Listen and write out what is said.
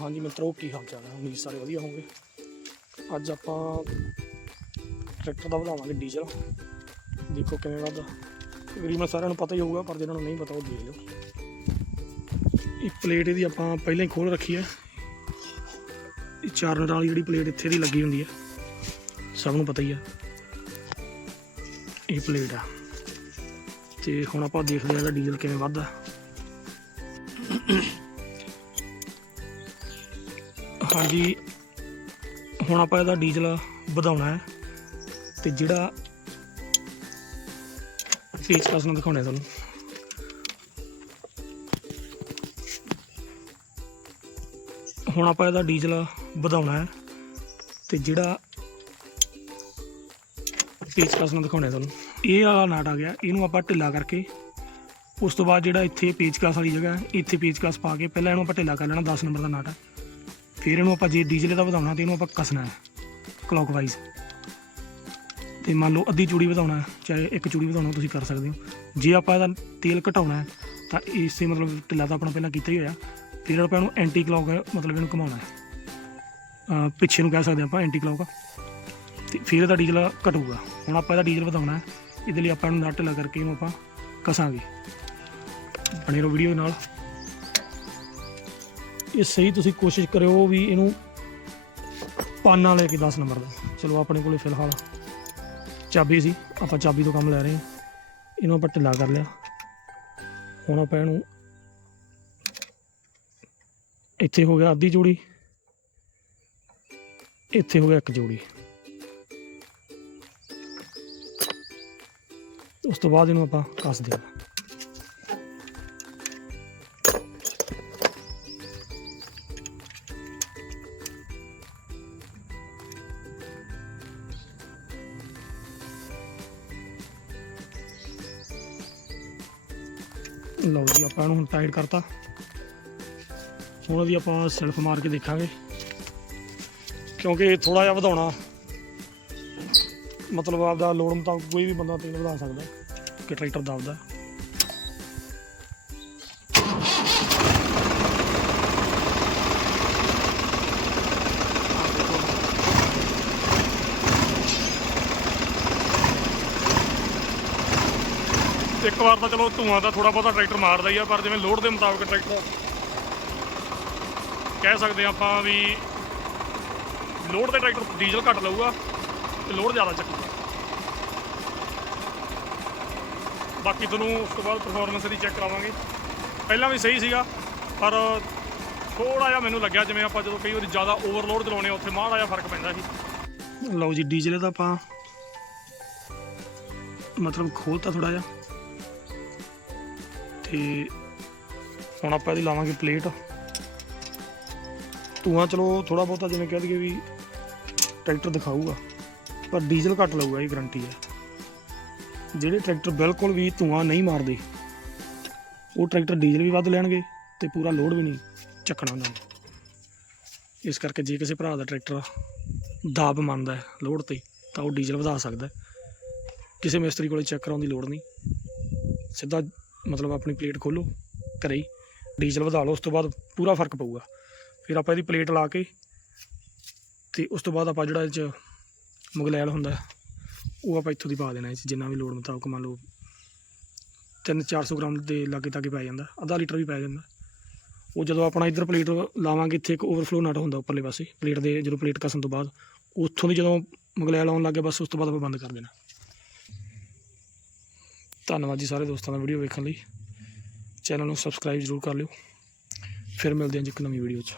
ਹਾਂਜੀ ਮਿੱਤਰੋ ਕੀ ਹਾਲ ਚਾਲ ਹੈ? ਉਮੀਦ ਸਾਰੇ ਵਧੀਆ ਹੋਣਗੇ ਅੱਜ ਆਪਾਂ ਟਰੈਕਟਰ ਦਾ ਵਧਾਵਾਂਗੇ ਡੀਜ਼ਲ। ਦੇਖੋ ਕਿਵੇਂ ਵੱਧਦਾ। ਤਕਰੀਬਨ ਸਾਰਿਆਂ ਨੂੰ ਪਤਾ ਹੀ ਹੋਊਗਾ, ਪਰ ਜਿਹਨਾਂ ਨੂੰ ਨਹੀਂ ਪਤਾ ਉਹ ਦੇਖ ਲਿਓ। ਇਹ ਪਲੇਟ ਇਹਦੀ ਆਪਾਂ ਪਹਿਲਾਂ ਹੀ ਖੋਲ ਰੱਖੀ ਹੈ। ਇਹ ਚਾਰ ਨਟ ਵਾਲੀ ਜਿਹੜੀ ਪਲੇਟ ਇੱਥੇ ਦੀ ਲੱਗੀ ਹੁੰਦੀ ਹੈ। ਸਭ ਨੂੰ ਪਤਾ ਹੀ ਹੈ। ਇਹ ਪਲੇਟ ਆ। ਤੇ ਹੁਣ ਆਪਾਂ ਦੇਖਦੇ ਹਾਂ ਇਹਦਾ ਡੀਜ਼ਲ ਕਿਵੇਂ ਵੱਧਦਾ। ਹਾਂਜੀ। ਹੁਣ ਆਪਾਂ ਇਹਦਾ ਡੀਜ਼ਲ ਵਧਾਉਣਾ ਹੈ ਤੇ ਜਿਹੜਾ ਪੇਚਕਸ ਨੂੰ ਦਿਖਾਉਣਾ ਤੁਹਾਨੂੰ। ਹੁਣ ਆਪਾਂ ਇਹਦਾ ਡੀਜ਼ਲ ਵਧਾਉਣਾ ਹੈ ਤੇ ਜਿਹੜਾ ਪੇਚਕਸ ਨਾਲ ਦਿਖਾਉਣਾ ਤੁਹਾਨੂੰ। ਇਹ ਵਾਲਾ ਨਾਟ ਆ ਗਿਆ, ਇਹਨੂੰ ਆਪਾਂ ਢਿੱਲਾ ਕਰਕੇ, ਉਸ ਤੋਂ ਬਾਅਦ ਜਿਹੜਾ ਇੱਥੇ ਪੇਚਕਸ ਵਾਲੀ ਜਗ੍ਹਾ ਇੱਥੇ ਪੇਚਕਸ ਪਾ ਕੇ, ਪਹਿਲਾਂ ਇਹਨੂੰ ਆਪਾਂ ਢਿੱਲਾ ਕਰ ਲੈਣਾ 10 ਨੰਬਰ ਦਾ ਨਾਟ ਹੈ। ਫਿਰ ਇਹਨੂੰ ਆਪਾਂ ਜੇ ਡੀਜ਼ਲ ਦਾ ਵਧਾਉਣਾ ਤੇ ਇਹਨੂੰ ਆਪਾਂ ਕੱਸਣਾ ਹੈ ਕਲੌਕਵਾਈਜ਼ ਤੇ ਮੰਨ ਲਓ ਅੱਧੀ ਚੂੜੀ ਵਧਾਉਣਾ ਚਾਹੇ ਇੱਕ ਚੂੜੀ ਵਧਾਉਣਾ ਤੁਸੀਂ ਕਰ ਸਕਦੇ ਹੋ। ਜੇ ਆਪਾਂ ਇਹਦਾ ਤੇਲ ਘਟਾਉਣਾ ਤਾਂ ਇਸੇ ਮਤਲਬ ਢਿੱਲਾ ਤਾਂ ਆਪਣਾ ਪਹਿਲਾਂ ਕੀਤਾ ਹੀ ਹੋਇਆ। ਫਿਰ ਆਪਾਂ ਇਹਨੂੰ ਐਂਟੀ ਕਲੌਕ ਮਤਲਬ ਇਹਨੂੰ ਘੁਮਾਉਣਾ ਹੈ। ਪਿੱਛੇ ਨੂੰ ਕਹਿ ਸਕਦੇ ਆਪਾਂ ਐਂਟੀ ਕਲੌਕ ਤੇ ਫਿਰ ਇਹਦਾ ਡੀਜ਼ਲ ਘਟੂਗਾ। ਹੁਣ ਆਪਾਂ ਇਹਦਾ ਡੀਜ਼ਲ ਵਧਾਉਣਾ ਇਹਦੇ ਲਈ ਆਪਾਂ ਇਹਨੂੰ ਨਟ ਢਿੱਲਾ ਕਰਕੇ ਇਹਨੂੰ ਆਪਾਂ ਕਸਾਂਗੇ। ਬਣੇ ਰਹੋ ਵੀਡੀਓ ਨਾਲ। ਇਹ ਸਹੀ ਤੁਸੀਂ ਕੋਸ਼ਿਸ਼ ਕਰਿਓ ਵੀ ਇਹਨੂੰ ਪਾਨਾ ਲੈ ਕੇ 10 ਨੰਬਰ ਦਾ। ਚਲੋ, ਆਪਣੇ ਕੋਲੇ ਫਿਲਹਾਲ ਚਾਬੀ ਸੀ, ਆਪਾਂ ਚਾਬੀ ਤੋਂ ਕੰਮ ਲੈ ਰਹੇ ਹਾਂ। ਇਹਨੂੰ ਆਪਾਂ ਢਿੱਲਾ ਕਰ ਲਿਆ। ਹੁਣ ਆਪਾਂ ਇਹਨੂੰ ਇੱਥੇ ਹੋ ਗਿਆ ਅੱਧੀ ਜੋੜੀ। ਇੱਥੇ ਹੋ ਗਿਆ ਇੱਕ ਜੋੜੀ। ਉਸ ਤੋਂ ਬਾਅਦ ਇਹਨੂੰ ਆਪਾਂ ਕੱਸ ਦੇਣਾ। ਲਓ ਜੀ, ਆਪਾਂ ਇਹਨੂੰ ਹੁਣ ਟਾਈਟ ਕਰਤਾ। ਹੁਣ ਉਹਦੀ ਆਪਾਂ ਸੈਲਫ ਮਾਰ ਕੇ ਦੇਖਾਂਗੇ। ਕਿਉਂਕਿ ਥੋੜਾ ਜਿਹਾ ਵਧਾਉਣਾ, ਮਤਲਬ ਆਪਦਾ ਲੋੜ ਮੁਤਾਬਕ ਕੋਈ ਵੀ ਬੰਦਾ ਤੇਲ ਵਧਾ ਸਕਦਾ, ਕਿ ਟਰੈਕਟਰ ਦਾ ਆਪਦਾ। ਇੱਕ ਵਾਰ ਤਾਂ ਚਲੋ ਧੂਆਂ ਦਾ ਥੋੜਾ ਬਹੁਤਾ ਟਰੈਕਟਰ ਮਾਰਦਾ ਹੀ ਆ, ਪਰ ਜਿਵੇਂ ਲੋਡ ਦੇ ਮੁਤਾਬਕ ਟਰੈਕਟਰ ਕਹਿ ਸਕਦੇ ਹਾਂ ਆਪਾਂ ਵੀ ਲੋਡ ਤੇ ਟਰੈਕਟਰ ਡੀਜ਼ਲ ਘੱਟ ਲਊਗਾ ਤੇ ਲੋਡ ਜ਼ਿਆਦਾ ਚੱਕੂਗਾ ਬਾਕੀ ਤੁਹਾਨੂੰ ਉਸ ਤੋਂ ਬਾਅਦ ਪਰਫਾਰਮੈਂਸ ਦੀ ਚੈੱਕ ਕਰਾਵਾਂਗੇ। ਪਹਿਲਾਂ ਵੀ ਸਹੀ ਸੀਗਾ, ਪਰ ਥੋੜਾ ਜਿਹਾ ਮੈਨੂੰ ਲੱਗਿਆ ਜਿਵੇਂ ਆਪਾਂ ਜਦੋਂ ਕਈ ਵਾਰੀ ਜ਼ਿਆਦਾ ਓਵਰਲੋਡ ਚਲਾਉਣੇ ਆ, ਉੱਥੇ ਮਾੜਾ ਜਿਹਾ ਫ਼ਰਕ ਪੈਂਦਾ ਸੀ। ਲਓ ਜੀ, ਡੀਜ਼ਲ ਦਾ ਆਪਾਂ ਮਤਲਬ ਖੋਲਤਾ ਥੋੜਾ ਜਿਹਾ। ਤੇ ਹੁਣ ਆਪਾਂ ਇਹਦੀ ਲਾਵਾਂਗੇ ਪਲੇਟ ਧੂਆਂ ਚਲੋ ਥੋੜਾ ਬਹੁਤਾ ਜਿਵੇਂ ਕਹਿ ਦਈਏ ਵੀ ਟਰੈਕਟਰ ਦਿਖਾਊਗਾ, ਪਰ ਡੀਜ਼ਲ ਘੱਟ ਲਊਗਾ, ਇਹ ਗਰੰਟੀ ਹੈ। ਜਿਹੜੇ ਟਰੈਕਟਰ ਬਿਲਕੁਲ ਵੀ ਧੂਆਂ ਨਹੀਂ ਮਾਰਦੇ, ਉਹ ਟਰੈਕਟਰ ਡੀਜ਼ਲ ਵੀ ਵੱਧ ਲੈਣਗੇ ਤੇ ਪੂਰਾ ਲੋਡ ਵੀ ਨਹੀਂ ਚੱਕਣਾ ਉਹਨਾਂ ਨੇ। ਇਸ ਕਰਕੇ ਜੇ ਕਿਸੇ ਭਰਾ ਦਾ ਟਰੈਕਟਰ ਦਾਬ ਮੰਨਦਾ ਹੈ ਲੋਡ ਤੇ, ਤਾਂ ਉਹ ਡੀਜ਼ਲ ਵਧਾ ਸਕਦਾ ਕਿਸੇ ਮਿਸਤਰੀ ਕੋਲੇ ਚੈੱਕ ਕਰਾਉਣ ਦੀ ਲੋੜ ਨਹੀਂ। ਸਿੱਧਾ ਮਤਲਬ ਆਪਣੀ ਪਲੇਟ ਖੋਲੋ ਘਰੇ ਹੀ, ਡੀਜ਼ਲ ਵਧਾ ਲਓ, ਉਸ ਤੋਂ ਬਾਅਦ ਪੂਰਾ ਫ਼ਰਕ ਪਊਗਾ। ਫਿਰ ਆਪਾਂ ਇਹਦੀ ਪਲੇਟ ਲਾ ਕੇ ਤੇ ਉਸ ਤੋਂ ਬਾਅਦ ਆਪਾਂ ਜਿਹੜਾ ਇਹ 'ਚ ਮੁਗਲੈਲ ਹੁੰਦਾ, ਉਹ ਆਪਾਂ ਇੱਥੋਂ ਦੀ ਪਾ ਦੇਣਾ ਇਹ ਜਿੰਨਾ ਵੀ ਲੋੜ ਮੁਤਾਬਕ ਮੰਨ ਲਓ 3-400 ਗ੍ਰਾਮ ਦੇ ਲਾਗੇ ਤਾਗੇ ਪੈ ਜਾਂਦਾ, ਅੱਧਾ ਲੀਟਰ ਵੀ ਪੈ ਜਾਂਦਾ। ਉਹ ਜਦੋਂ ਆਪਣਾ ਇੱਧਰ ਪਲੇਟ ਲਾਵਾਂਗੇ, ਇੱਥੇ ਇੱਕ ਓਵਰਫਲੋ ਨਟ ਹੁੰਦਾ ਉੱਪਰਲੇ ਪਾਸੇ, ਪਲੇਟ ਦੇ ਜਦੋਂ ਪਲੇਟ ਕਸਣ ਤੋਂ ਬਾਅਦ, ਉੱਥੋਂ ਦੀ ਜਦੋਂ ਮੁਗਲੈਲ ਆਉਣ ਲੱਗੇ ਬਸ ਉਸ ਤੋਂ ਬਾਅਦ ਆਪਾਂ ਬੰਦ ਕਰ ਦੇਣਾ। ਧੰਨਵਾਦ ਜੀ ਸਾਰੇ ਦੋਸਤਾਂ ਦਾ ਵੀਡੀਓ ਵੇਖਣ ਲਈ। ਚੈਨਲ ਨੂੰ ਸਬਸਕ੍ਰਾਈਬ ਜ਼ਰੂਰ ਕਰ ਲਿਓ। ਫਿਰ ਮਿਲਦੇ ਹਾਂ ਜੀ ਇੱਕ ਨਵੀਂ ਵੀਡੀਓ 'ਚ।